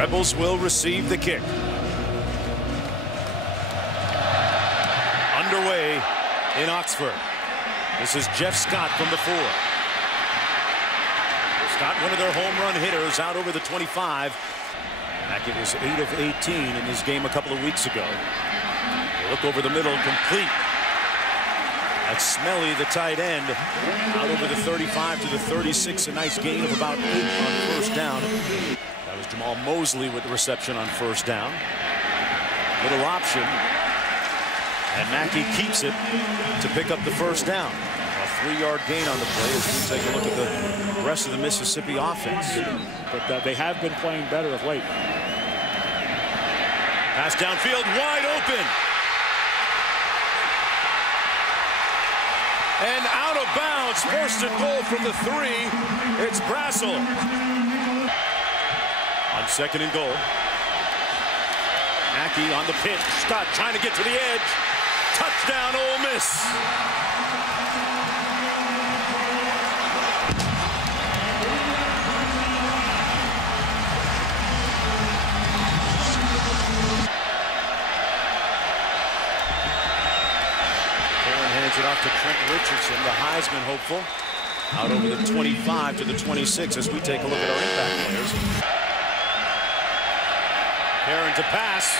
Rebels will receive the kick. Underway in Oxford. This is Jeff Scott from the 4. Scott, one of their home run hitters, out over the 25. Hackett was 8 of 18 in his game a couple of weeks ago. They look over the middle, complete. That's Smelly, the tight end, out over the 35 to the 36. A nice gain of about 8 on first down. That was Jamal Mosley with the reception on first down. Little option. And Mackey keeps it to pick up the first down. A 3-yard gain on the play as we take a look at the rest of the Mississippi offense. But they have been playing better of late. Pass downfield, wide open. And out of bounds, forced and goal from the 3. It's Brassel. On second and goal. Mackey on the pitch. Scott trying to get to the edge. Touchdown, Ole Miss. Hands it off to Trent Richardson, the Heisman hopeful. Out over the 25 to the 26 as we take a look at our impact players. Perrin to pass.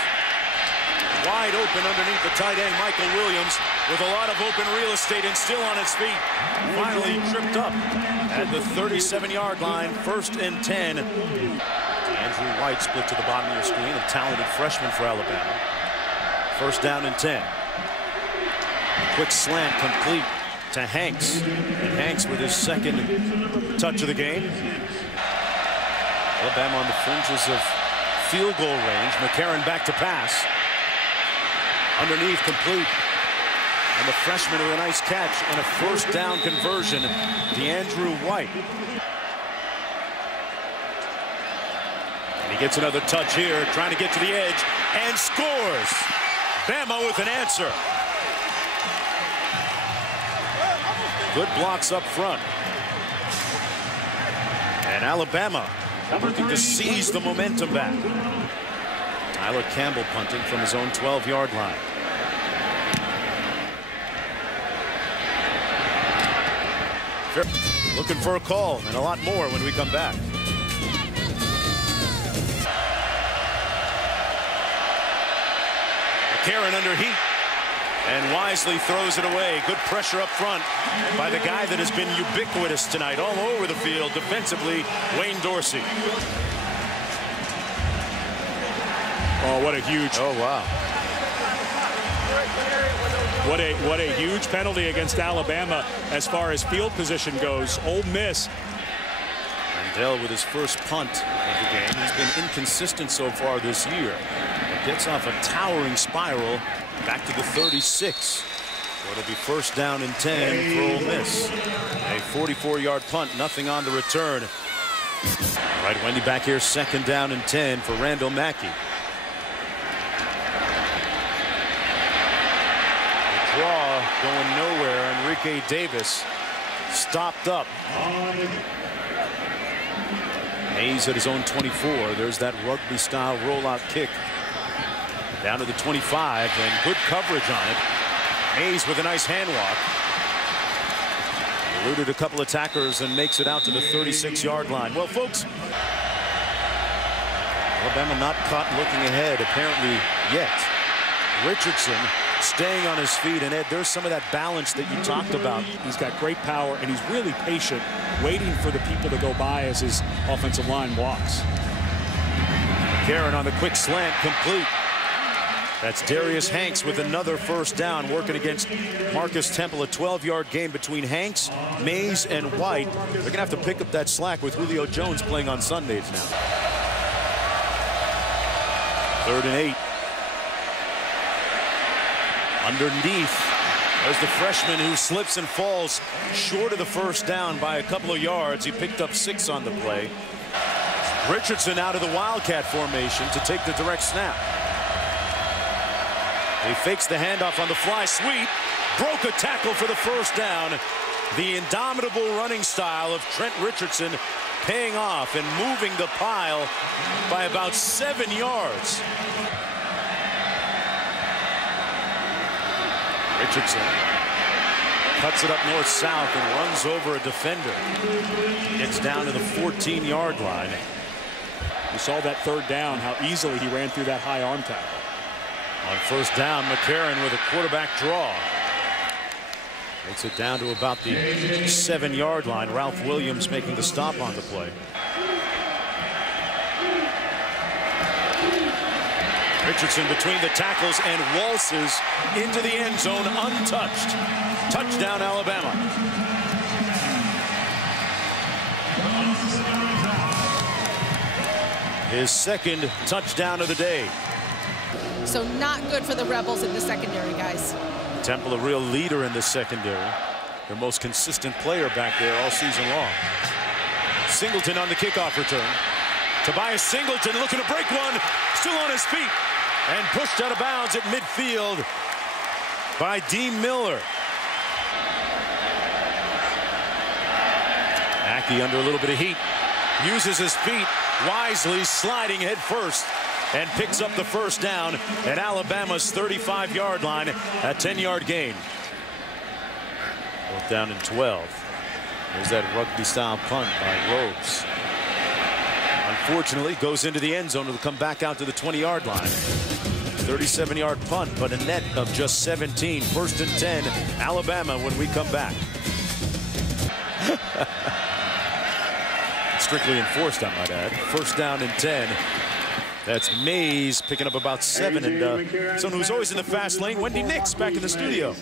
Wide open underneath the tight end, Michael Williams, with a lot of open real estate and still on his feet. Finally tripped up at the 37-yard line, 1st and 10. Andrew White split to the bottom of your screen, a talented freshman for Alabama. 1st down and 10. Quick slant complete to Hanks. And Hanks with his 2nd touch of the game. Alabama on the fringes of field goal range. McCarron back to pass. Underneath, complete. And the freshman with a nice catch and a 1st down conversion, DeAndrew White. And he gets another touch here, trying to get to the edge, and scores. Bama with an answer. Good blocks up front. And Alabama looking to seize the momentum back. Tyler Campbell punting from his own 12-yard line. Looking for a call and a lot more when we come back. McCarron under heat. And wisely throws it away. Good pressure up front by the guy that has been ubiquitous tonight all over the field defensively, Wayne Dorsey. Oh, what a huge. Oh, wow. What a huge penalty against Alabama as far as field position goes. Ole Miss. Rendell with his first punt of the game. He's been inconsistent so far this year. It gets off a towering spiral back to the 36. So it'll be 1st down and 10 for Ole Miss. A 44-yard punt, nothing on the return. All right, Wendy back here, 2nd down and 10 for Randall Mackey. The draw going nowhere. Enrique Davis stopped up. Hayes at his own 24. There's that rugby-style rollout kick. Down to the 25, and good coverage on it. Hayes with a nice hand walk. Eluded a couple of attackers and makes it out to the 36-yard line. Well, folks, Alabama not caught looking ahead, apparently, yet. Richardson staying on his feet, and Ed, there's some of that balance that you talked about. He's got great power, and he's really patient, waiting for the people to go by as his offensive line walks. McCarron on the quick slant, complete. That's Darius Hanks with another 1st down, working against Marcus Temple. A 12-yard game between Hanks, Mays, and White. They're going to have to pick up that slack with Julio Jones playing on Sundays now. 3rd and 8. Underneath, there's the freshman who slips and falls short of the 1st down by a couple of yards. He picked up 6 on the play. Richardson out of the Wildcat formation to take the direct snap. He fakes the handoff on the fly sweep. Broke a tackle for the 1st down. The indomitable running style of Trent Richardson paying off and moving the pile by about 7 yards. Richardson cuts it up north-south and runs over a defender. Gets down to the 14-yard line. You saw that third down, how easily he ran through that high arm tackle. On first down, McCarron with a quarterback draw. Makes it down to about the 7-yard line. Ralph Williams making the stop on the play. Richardson between the tackles and waltzes into the end zone untouched. Touchdown, Alabama. His second touchdown of the day. So not good for the Rebels in the secondary, guys. Temple a real leader in the secondary. Their most consistent player back there all season long. Singleton on the kickoff return. Tobias Singleton looking to break one. Still on his feet. And pushed out of bounds at midfield by Dean Miller. Mackey under a little bit of heat. Uses his feet wisely, sliding head first, and picks up the first down at Alabama's 35-yard line, a 10-yard gain. Both down in 12. There's that rugby-style punt by Rose. Unfortunately, goes into the end zone. It'll come back out to the 20-yard line. 37-yard punt, but a net of just 17. First and 10, Alabama when we come back. Strictly enforced, I might add. First down and 10. That's Mays picking up about 7. And someone who's always in the fast lane, Wendy Nix, back in the studio.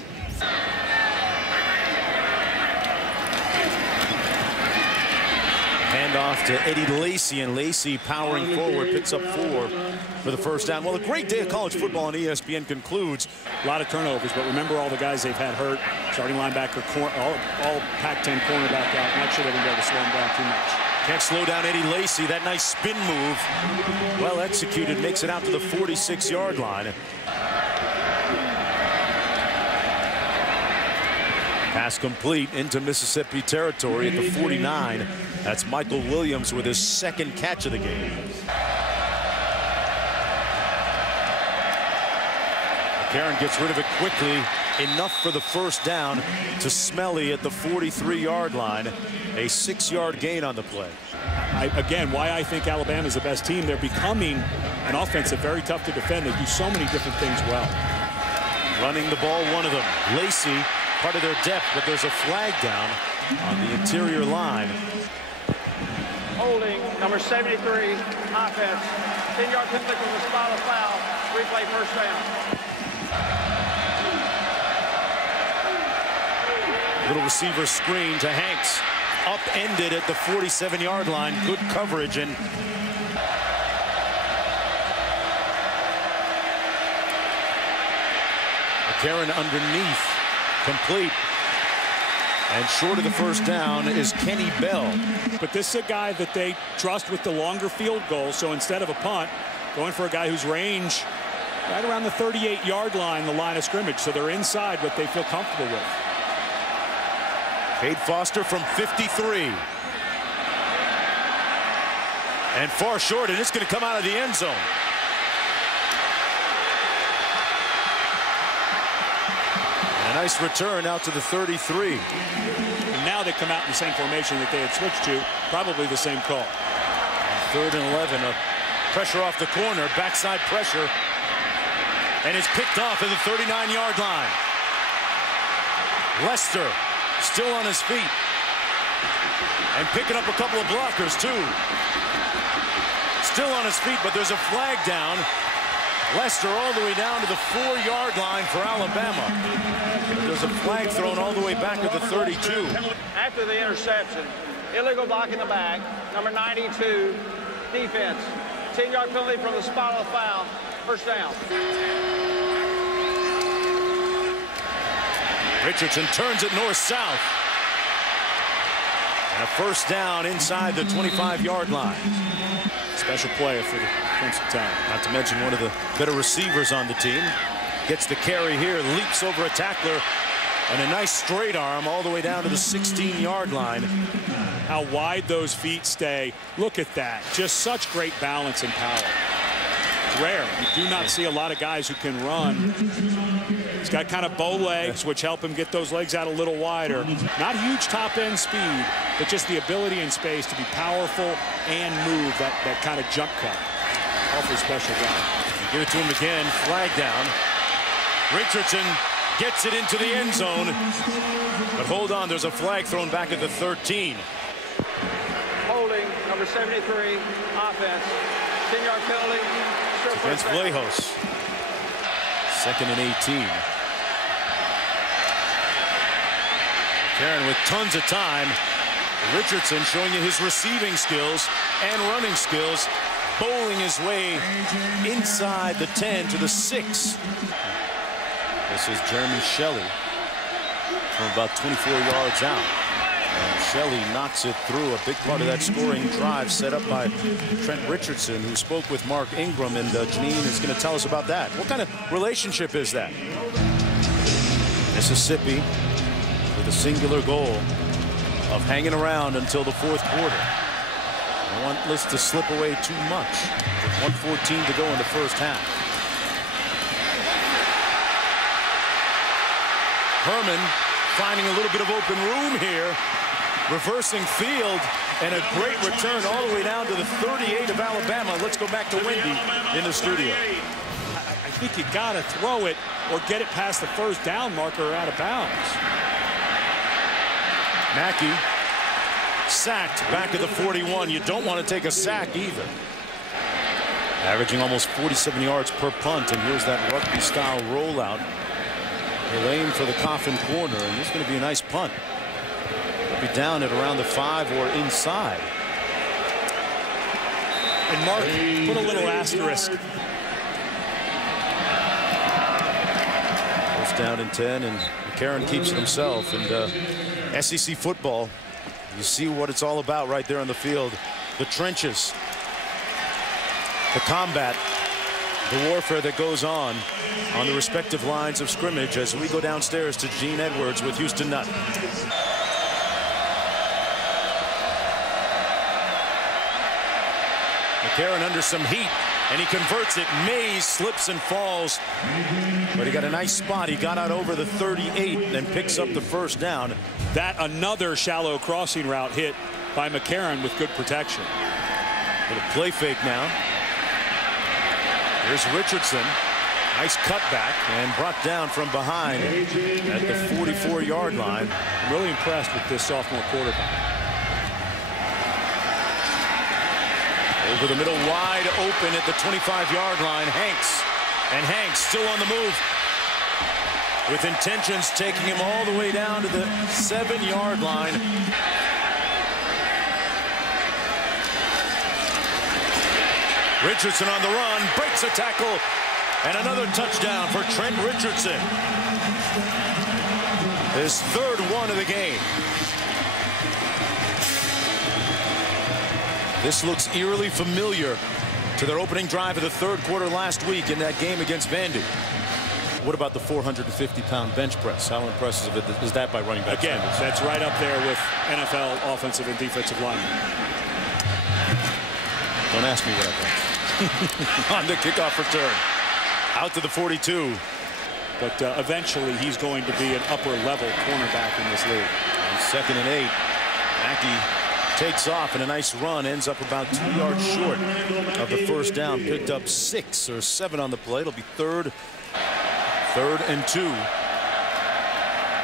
Handoff to Eddie Lacy, and Lacy powering forward, picks up 4 for the first down. Well, a great day of college football on ESPN concludes. A lot of turnovers, but remember all the guys they've had hurt. Starting linebacker, all Pac-10 cornerback out. Not sure they're going to be able to slow him down too much. Can't slow down Eddie Lacy. That nice spin move, well executed, makes it out to the 46-yard line. Pass complete into Mississippi territory at the 49. That's Michael Williams with his second catch of the game. McCarron gets rid of it quickly, enough for the first down to Smelly at the 43-yard line. A 6-yard gain on the play. Again, why I think Alabama is the best team. They're becoming an offense that's very tough to defend. They do so many different things well. Running the ball, one of them. Lacy, part of their depth, but there's a flag down on the interior line. Holding, number 73, offense. 10-yard penalty from the spot of foul. Replay first down. Little receiver screen to Hanks. Upended at the 47-yard line. Good coverage, and McCarron underneath. Complete. And short of the first down is Kenny Bell. But this is a guy that they trust with the longer field goal. So instead of a punt, going for a guy whose range right around the 38-yard line, the line of scrimmage. So they're inside what they feel comfortable with. Cade Foster from 53. And far short, and it's going to come out of the end zone. A nice return out to the 33. And now they come out in the same formation that they had switched to, probably the same call. Third and 11, a pressure off the corner, backside pressure, and it's picked off at the 39-yard line. Lester still on his feet and picking up a couple of blockers too. Still on his feet, but there's a flag down. Lester all the way down to the 4-yard line for Alabama. There's a flag thrown all the way back at the 32. After the interception, illegal block in the back, number 92, defense. 10-yard penalty from the spot of the foul. First down. Richardson turns it north-south. And a first down inside the 25-yard line. Special player for the Crimson Tide. Not to mention one of the better receivers on the team. Gets the carry here, leaps over a tackler, And a nice straight arm all the way down to the 16-yard line. How wide those feet stay. Look at that. Just such great balance and power. Rare. You do not see a lot of guys who can run. He's got kind of bow legs, which help him get those legs out a little wider. Not huge top-end speed, but just the ability in space to be powerful and move that kind of jump cut. Awfully special guy. Give it to him again. Flag down. Richardson gets it into the end zone. But hold on, there's a flag thrown back at the 13. Holding, number 73, offense. 10-yard penalty. Against Vallejos. 2nd and 18. Karen with tons of time. Richardson showing you his receiving skills and running skills. Bowling his way inside the 10 to the 6. This is Jeremy Shelley from about 24 yards out. And Shelley knocks it through. A big part of that scoring drive set up by Trent Richardson, who spoke with Mark Ingram, and Janine is going to tell us about that. What kind of relationship is that? Mississippi with a singular goal of hanging around until the 4th quarter. I want this to slip away too much with 1:14 to go in the first half. Herman finding a little bit of open room here. Reversing field, and a great return all the way down to the 38 of Alabama. Let's go back to Wendy in the studio. I think you got to throw it or get it past the first down marker or out of bounds. Mackey sacked back at the 41. You don't want to take a sack either. Averaging almost 47 yards per punt, and here's that rugby-style rollout. He'll aim for the coffin corner, and this is going to be a nice punt. Be down at around the 5 or inside. And Mark put a little asterisk. First down and 10, and Karen keeps it himself. And SEC football, you see what it's all about right there on the field. The trenches, the combat, the warfare that goes on the respective lines of scrimmage as we go downstairs to Gene Edwards with Houston Nutt. McCarron under some heat, and he converts it. Mays slips and falls, but he got a nice spot. He got out over the 38 and then picks up the first down. That another shallow crossing route hit by McCarron with good protection. Little play fake now. Here's Richardson. Nice cutback and brought down from behind at the 44-yard line. I'm really impressed with this sophomore quarterback. Over the middle, wide open at the 25-yard line. Hanks. And Hanks still on the move. With intentions taking him all the way down to the 7-yard line. Richardson on the run, breaks a tackle, and another touchdown for Trent Richardson. His 3rd one of the game. This looks eerily familiar to their opening drive of the 3rd quarter last week in that game against Vandy. What about the 450-pound bench press? How impressive is that by running back? Again, that's right up there with NFL offensive and defensive linemen. Don't ask me what I think. On the kickoff return. Out to the 42. But eventually he's going to be an upper-level cornerback in this league. And 2nd and 8. Mackey takes off, and a nice run. Ends up about 2 yards short of the first down. Picked up 6 or 7 on the play. It'll be 3rd and 2.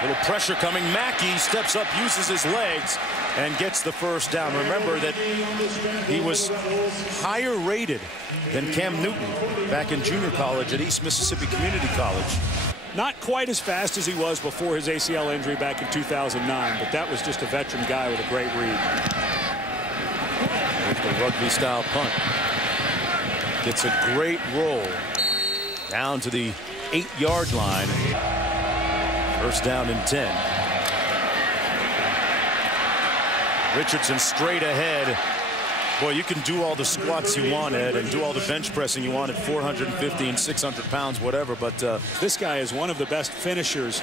Little pressure coming. Mackey steps up, uses his legs, and gets the first down. Remember that he was higher rated than Cam Newton back in junior college at East Mississippi Community College. Not quite as fast as he was before his ACL injury back in 2009, but that was just a veteran guy with a great read. There's the rugby-style punt. Gets a great roll down to the 8-yard line. First down and 10. Richardson straight ahead. Boy, you can do all the squats you want, Ed, and do all the bench pressing you want at 450 and 600 pounds, whatever. But this guy is one of the best finishers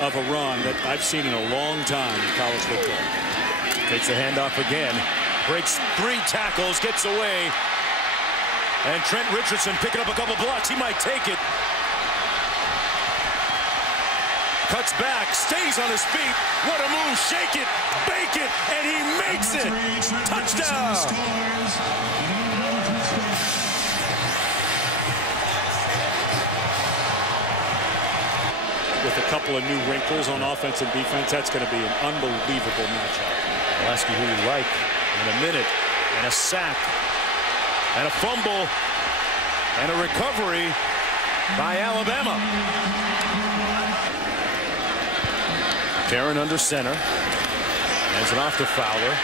of a run that I've seen in a long time in college football. Takes the handoff again. Breaks 3 tackles, gets away. And Trent Richardson picking up a couple blocks. He might take it. Cuts back, stays on his feet. What a move. Shake it, bake it, and he makes it. Touchdown. With a couple of new wrinkles on offense and defense, that's going to be an unbelievable matchup. I'll ask you who you like in a minute. And a sack. And a fumble. And a recovery by Alabama. Karen under center. Hands it off to Fowler.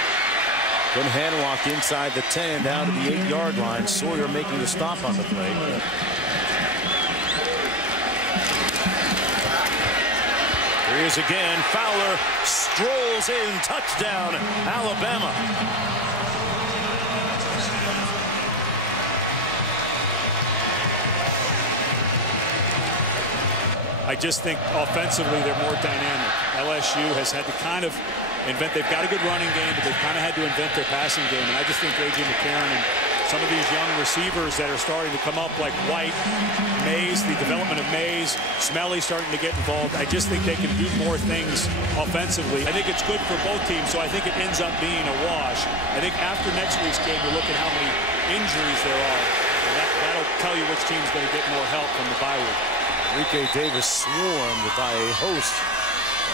Good hand walk inside the 10 down to the 8-yard line. Sawyer making the stop on the play. Here he is again. Fowler strolls in. Touchdown, Alabama. I just think offensively they're more dynamic. LSU has had to kind of invent. They've got a good running game, but they've kind of had to invent their passing game. And I just think A.J. McCarron and some of these young receivers that are starting to come up, like White, Mays, the development of Mays, Smelly starting to get involved. I just think they can do more things offensively. I think it's good for both teams, so I think it ends up being a wash. I think after next week's game, we'll look at how many injuries there are. And that'll tell you which team's going to get more help from the bye week. Enrique Davis swarmed by a host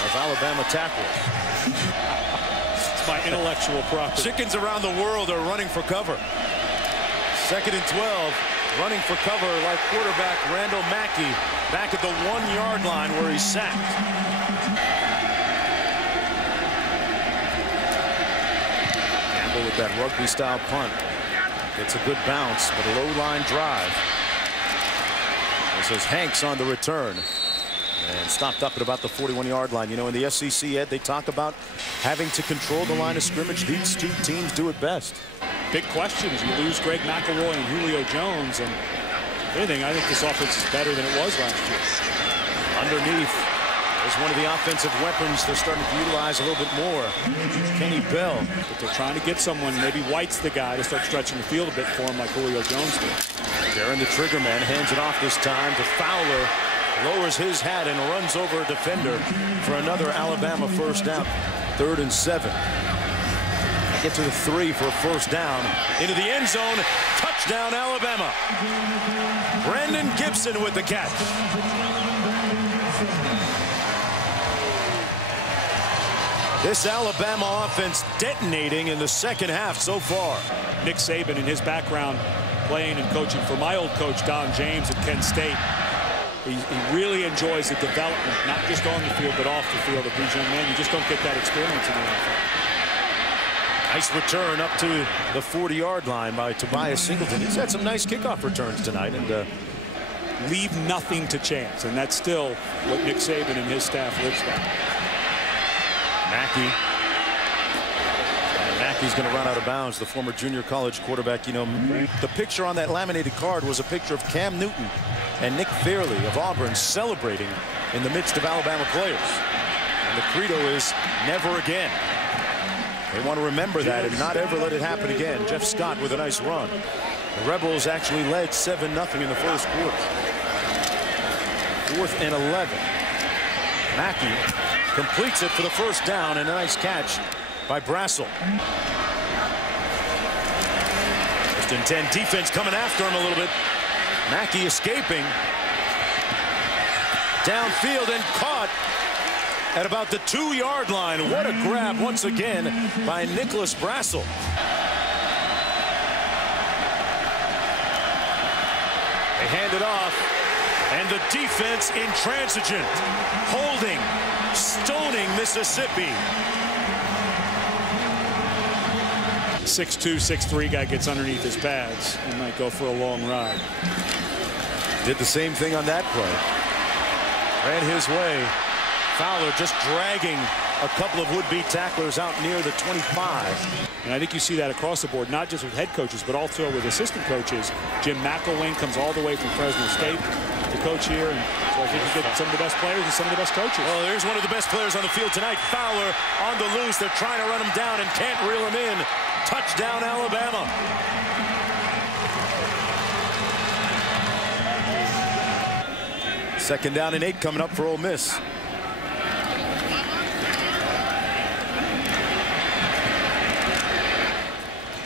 of Alabama tacklers. It's my intellectual property. Chickens around the world are running for cover. 2nd and 12, running for cover like quarterback Randall Mackey back at the 1-yard line where he's sacked. Campbell with that rugby-style punt. Gets a good bounce, but a low-line drive. This is Hanks on the return. And stopped up at about the 41-yard line. You know, in the SEC, Ed, they talk about having to control the line of scrimmage. These two teams do it best. Big questions. You lose Greg McElroy and Julio Jones, and if anything, I think this offense is better than it was last year. Underneath is one of the offensive weapons they're starting to utilize a little bit more. Kenny Bell. But they're trying to get someone, maybe White's the guy to start stretching the field a bit for him like Julio Jones did. Darren the trigger man hands it off this time to Fowler. Lowers his hat and runs over a defender for another Alabama first down. 3rd and 7. Get to the 3 for a first down. Into the end zone. Touchdown, Alabama. Brandon Gibson with the catch. This Alabama offense detonating in the second half so far. Nick Saban, in his background, playing and coaching for my old coach, Don James at Kent State. He really enjoys the development, not just on the field, but off the field of these young men. You just don't get that experience in the NFL. Nice return up to the 40-yard line by Tobias Singleton. He's had some nice kickoff returns tonight. And leave nothing to chance. And that's still what Nick Saban and his staff lives by. Mackey. And Mackey's going to run out of bounds. The former junior college quarterback. You know, the picture on that laminated card was a picture of Cam Newton and Nick Fairley of Auburn celebrating in the midst of Alabama players. And the credo is never again. They want to remember that and not ever let it happen again. Jeff Scott with a nice run. The Rebels actually led 7-0 in the first quarter. 4th and 11. Mackey completes it for the first down, and a nice catch by Brassel. 1st and 10. Defense coming after him a little bit. Mackey escaping. Downfield and caught at about the 2-yard line. What a grab once again by Nicholas Brassel. They hand it off, and the defense intransigent, holding, stoning Mississippi. 6'2", 6'3" guy gets underneath his pads. He might go for a long ride. Did the same thing on that play. Ran his way. Fowler just dragging a couple of would-be tacklers out near the 25. And I think you see that across the board, not just with head coaches, but also with assistant coaches. Jim McElwain comes all the way from Fresno State to coach here. And so I think you get some of the best players and some of the best coaches. Oh, there's one of the best players on the field tonight. Fowler on the loose. They're trying to run him down and can't reel him in. Touchdown, Alabama. Second down and 8 coming up for Ole Miss.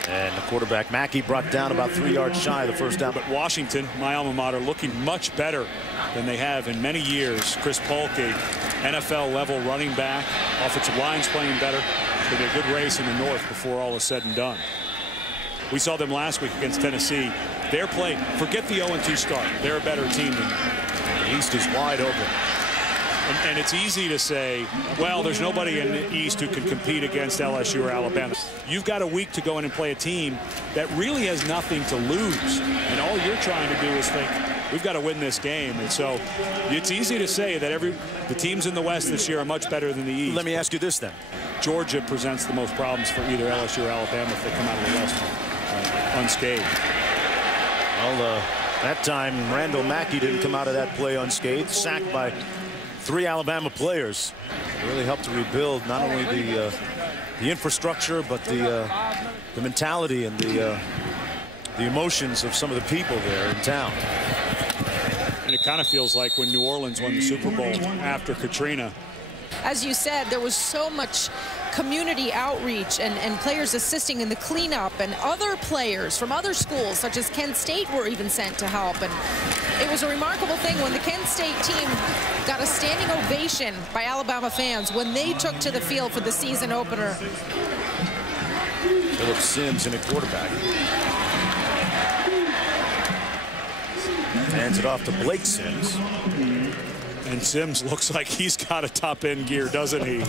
And the quarterback, Mackey, brought down about 3 yards shy of the first down. But Washington, my alma mater, looking much better than they have in many years. Chris Polk, a NFL-level running back. Offensive line's playing better. It's going to be a good race in the North before all is said and done. We saw them last week against Tennessee. They're playing. Forget the 0-2 start. They're a better team than the East is wide open. And it's easy to say, well, there's nobody in the East who can compete against LSU or Alabama. You've got a week to go in and play a team that really has nothing to lose. And all you're trying to do is think, we've got to win this game. And so it's easy to say that the teams in the West this year are much better than the East. Let me ask you this then. Georgia presents the most problems for either LSU or Alabama if they come out of the West unscathed. Well, that time Randall Mackey didn't come out of that play unscathed. Sacked by 3 Alabama players. Really helped to rebuild not only the infrastructure, but the mentality and the emotions of some of the people there in town. And it kind of feels like when New Orleans won the Super Bowl after Katrina. As you said, there was so much community outreach and players assisting in the cleanup, and other players from other schools such as Kent State were even sent to help. And it was a remarkable thing when the Kent State team got a standing ovation by Alabama fans when they took to the field for the season opener. Philip Sims in a quarterback. Hands it off to Blake Sims. And Sims looks like he's got a top-end gear, doesn't he?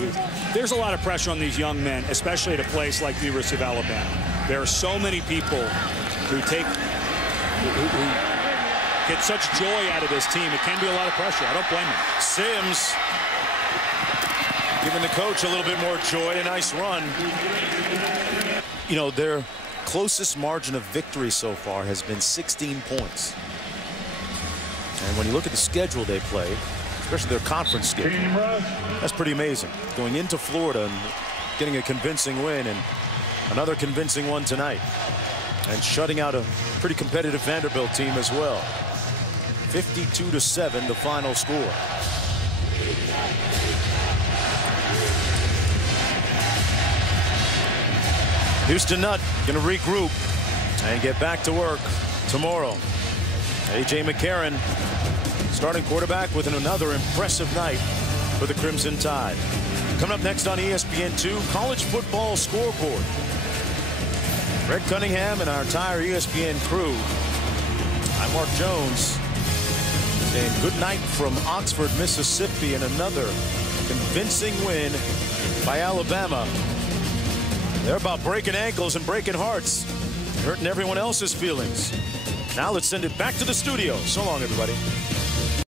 There's a lot of pressure on these young men, especially at a place like the University of Alabama. There are so many people who get such joy out of this team. It can be a lot of pressure. I don't blame them. Sims giving the coach a little bit more joy. A nice run. You know, their closest margin of victory so far has been 16 points. And when you look at the schedule they play, especially their conference schedule, that's pretty amazing. Going into Florida and getting a convincing win, and another convincing one tonight, and shutting out a pretty competitive Vanderbilt team as well. 52-7 the final score. Houston Nutt going to regroup and get back to work tomorrow. A.J. McCarron, starting quarterback, with another impressive night for the Crimson Tide. Coming up next on ESPN2, college football scoreboard. Greg Cunningham and our entire ESPN crew. I'm Mark Jones, saying good night from Oxford, Mississippi, and another convincing win by Alabama. They're about breaking ankles and breaking hearts, hurting everyone else's feelings. Now let's send it back to the studio. So long, everybody.